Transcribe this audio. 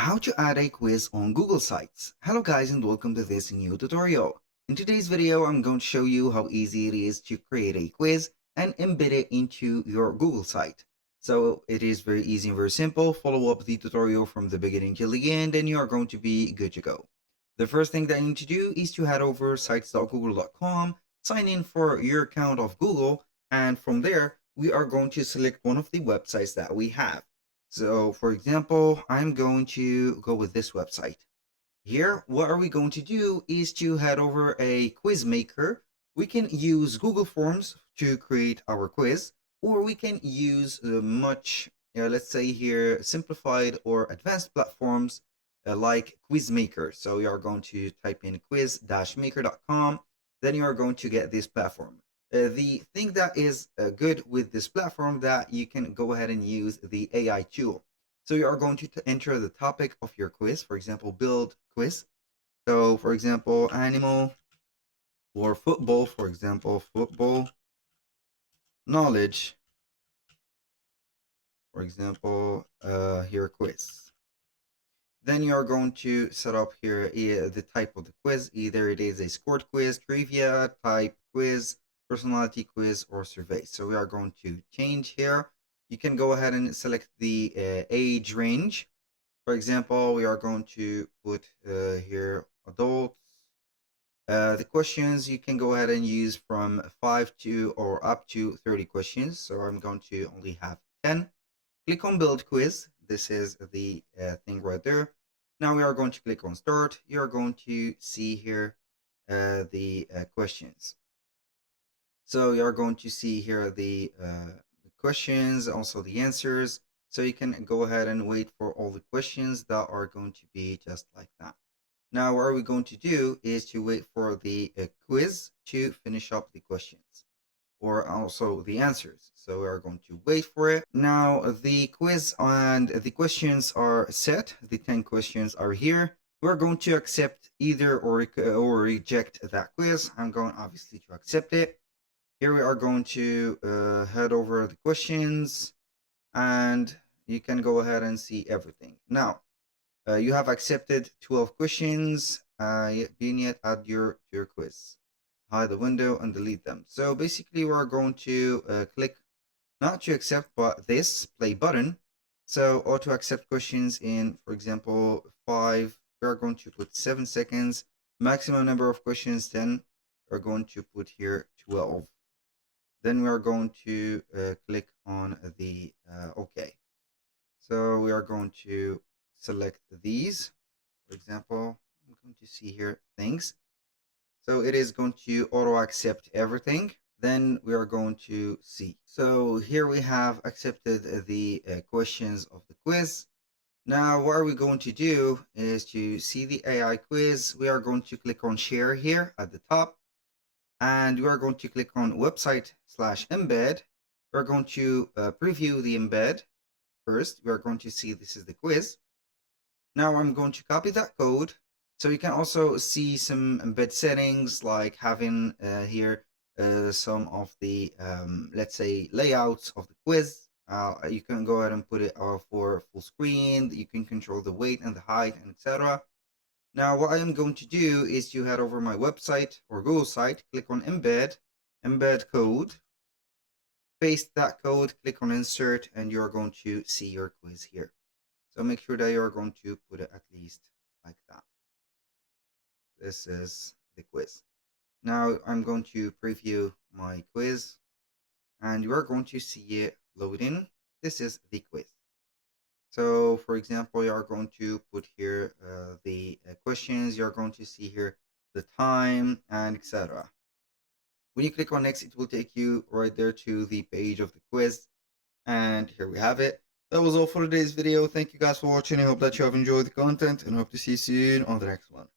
How to add a quiz on Google Sites. Hello guys and welcome to this new tutorial. In today's video, I'm going to show you how easy it is to create a quiz and embed it into your Google site. So it is very easy and very simple. Follow up the tutorial from the beginning till the end and you are going to be good to go. The first thing that you need to do is to head over sites.google.com, sign in for your account of Google, and from there, we are going to select one of the websites that we have. So for example, I'm going to go with this website. Here, what are we going to do is to head over a quiz maker. We can use Google Forms to create our quiz, or we can use let's say here, simplified or advanced platforms like Quizmaker. So you are going to type in quiz-maker.com, then you are going to get this platform. The thing that is good with this platform that you can go ahead and use the AI tool. So you are going to enter the topic of your quiz, for example, build quiz. So for example, animal or football, for example, football knowledge, for example, here quiz. Then you are going to set up here the type of the quiz. Either it is a scored quiz, trivia, type quiz, personality quiz, or survey. So we are going to change here. You can go ahead and select the age range. For example, we are going to put here adults. The questions you can go ahead and use from 5 to or up to 30 questions. So I'm going to only have 10. Click on build quiz. This is the thing right there. Now we are going to click on start. You're going to see here the questions. So you're going to see here the questions, also the answers. So you can go ahead and wait for all the questions that are going to be just like that. Now what we're going to do is to wait for the quiz to finish up the questions or also the answers. So we are going to wait for it. Now the quiz and the questions are set. The 10 questions are here. We're going to accept either or reject that quiz. I'm going obviously to accept it. Here we are going to head over the questions and you can go ahead and see everything. Now, you have accepted 12 questions. Being yet add to your quiz. Hide the window and delete them. So basically we're going to click not to accept, but this play button. So auto accept questions in, for example, 5. We're going to put 7 seconds. Maximum number of questions 10. We're going to put here 12. Then we are going to click on the OK. So we are going to select these. For example, I'm going to see here things. So it is going to auto accept everything. Then we are going to see. So here we have accepted the questions of the quiz. Now what are we going to do is to see the AI quiz. We are going to click on share here at the top. And we are going to click on website/embed. We're going to preview the embed. First, we are going to see this is the quiz. Now I'm going to copy that code. So you can also see some embed settings like having here some of the, let's say, layouts of the quiz. You can go ahead and put it for full screen. You can control the weight and the height and etc. Now what I am going to do is to head over my website or Google site, click on embed, embed code, paste that code, click on insert, and you're going to see your quiz here. So make sure that you're going to put it at least like that. This is the quiz. Now I'm going to preview my quiz and you are going to see it loading. This is the quiz. So for example, you are going to put here the questions. You're going to see here the time and etc. When you click on next, it will take you right there to the page of the quiz. And here we have it. That was all for today's video. Thank you guys for watching. I hope that you have enjoyed the content and hope to see you soon on the next one.